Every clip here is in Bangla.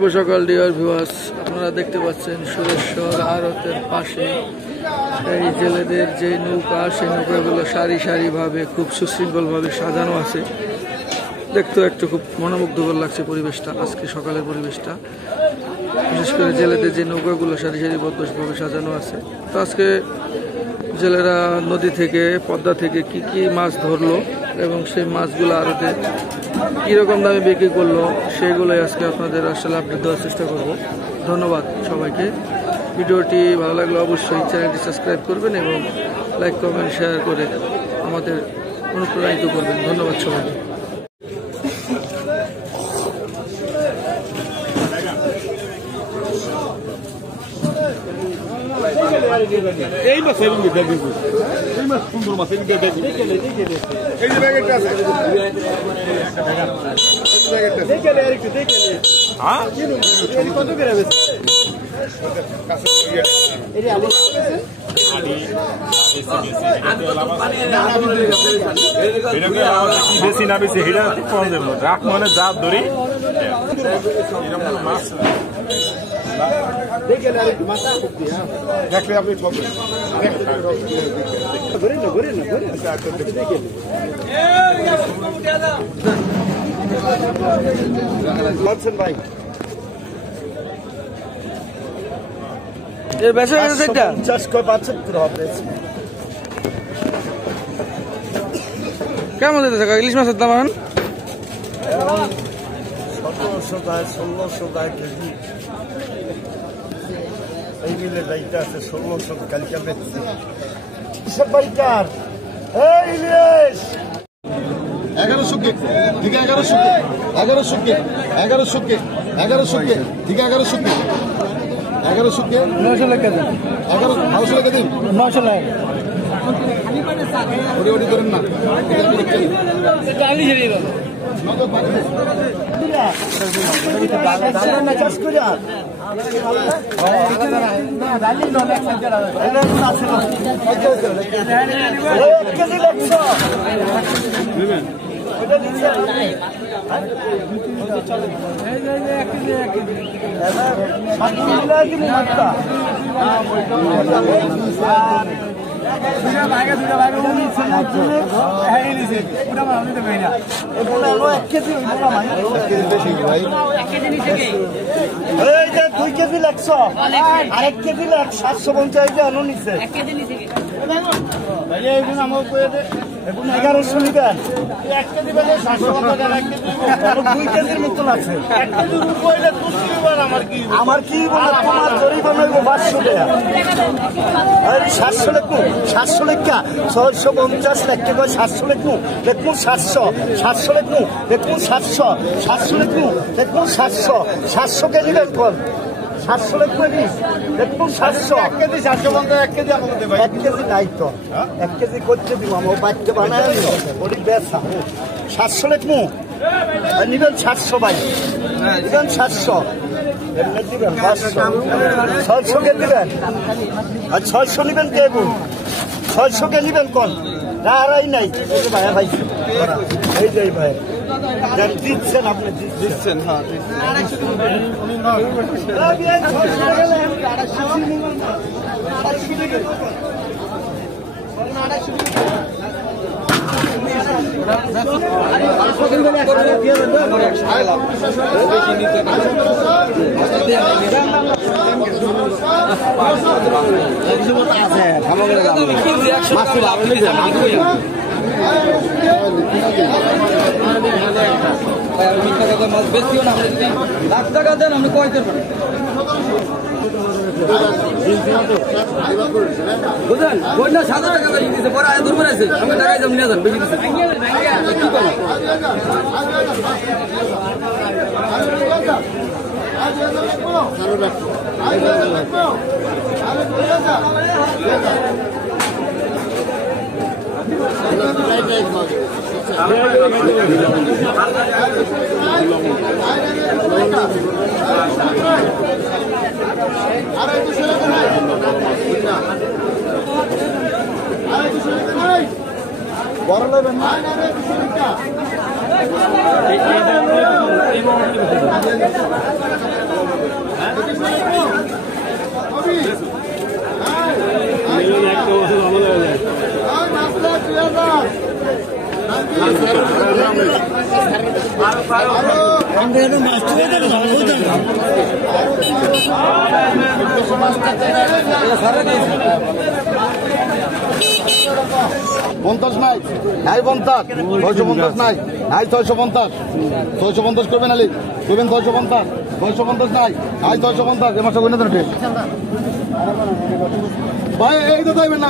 শুভ সকাল ডিয়ার ভিউয়ার্স, আপনারা দেখতে পাচ্ছেন সুরেশ্বর আড়তের পাশে এই জেলেদের যে নৌকা, সেই নৌকাগুলো সারি সারিভাবে খুব সুশৃঙ্খলভাবে সাজানো আছে। দেখতেও একটু খুব মনোমুগ্ধকর লাগছে পরিবেশটা, আজকে সকালের পরিবেশটা। বিশেষ করে জেলেদের যে নৌকাগুলো সারি সারিবদ্ধভাবে সাজানো আছে। তো আজকে জেলেরা নদী থেকে, পদ্মা থেকে কি কি মাছ ধরলো এবং সেই মাছগুলো আড়তে কীরকম দামে বিক্রি করলো, সেগুলোই আজকে আপনাদের আসলে আপডেট দেওয়ার চেষ্টা করব। ধন্যবাদ সবাইকে। ভিডিওটি ভালো লাগলে অবশ্যই চ্যানেলটি সাবস্ক্রাইব করবেন এবং লাইক, কমেন্ট, শেয়ার করে আমাদের অনুপ্রাণিত করবেন। ধন্যবাদ সবাইকে। এই মাছ এই মাছ সুন্দর মাছ এই যে ব্যাগেটটা আছে কত করে বেশি না বেশি এটা কম দেবো রাখ মানে জাত ধরি মাছ দেখলে আপনি বলছেন ভাই এর বেশি এটা 75 হবে। কেমন দিতেছে ইলিশ মাছের দাম? 1700 টাকা 1600 টাকা কেজি এই মিলে যাইতে আছে 1600 কালকে বেচছে সব বাইকার। এই ইলিশ 1100 কে ঠিক 1100 কে 1100 কে 1100 কে 1100 কে ঠিক 1100 কে 1100 কে 900 টাকা দিন। 900 টাকা দিন 900 টাকা ওডি ওডি করেন না গালি ছেড়ে দাও। দুই কেজি লাগছ আরেক কেজি লাখ 750 আনো নিচ্ছে 1100 নিবেন 1 কেজি বলে 750 2 কেজির মতো আছে। আমার কি বলে তোমার জরি বানাইবো 500 টাকা 700 লেখু 700 লেখা 650 লেখা 700 লেখু দেখুন 700 লেখু দেখুন 700 লেখু দেখুন 700 কেজি দেখুন 700 লেখু দেখুন 700 1 কেজি 750 1 কেজি আমাকে দেবে 1 কেজি নাই তো 1 কেজি করতে দিব আমার বাচ্চা বানায় ওই বেচা 700 লেখু নিবেন 700 ভাই নিবেন 700 দিবেন 600 কে দিবেন আর 600 নিবেন কে 600 কে নিবেন কোন আড়াই নাই ভাই ভাই এই যাই ভাই দিচ্ছেন আপনি দিচ্ছেন। হ্যাঁ মাছ বেশিও না, আপনি যদি লাখ টাকা দেন আপনি কয়তে পারেন বুঝলেন? বইটা 7 টাকা বেশি দিচ্ছে, পরে আয় দূর করে আছে আমি টাকায় দাম নিয়ে যান বেশি দিচ্ছে কি করেন? বড় নেবেন না পঞ্চাশ নাই, নাই 50, 650 নাই, নাই 650, 650 করবেন আলি, করবেন 650, 650 নাই, নাই 650, এ মাসে গণে দেন ভাই, এই তো দেবেন না,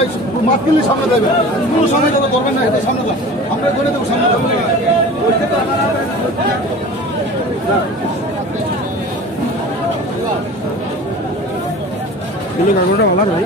মাছ কিনলে সামনে দেবেন, কোনো সময় তো করবেন না, এটা সামনে যান, আমরা গণে দেবো সামনে যাবো। ভালো ভাই।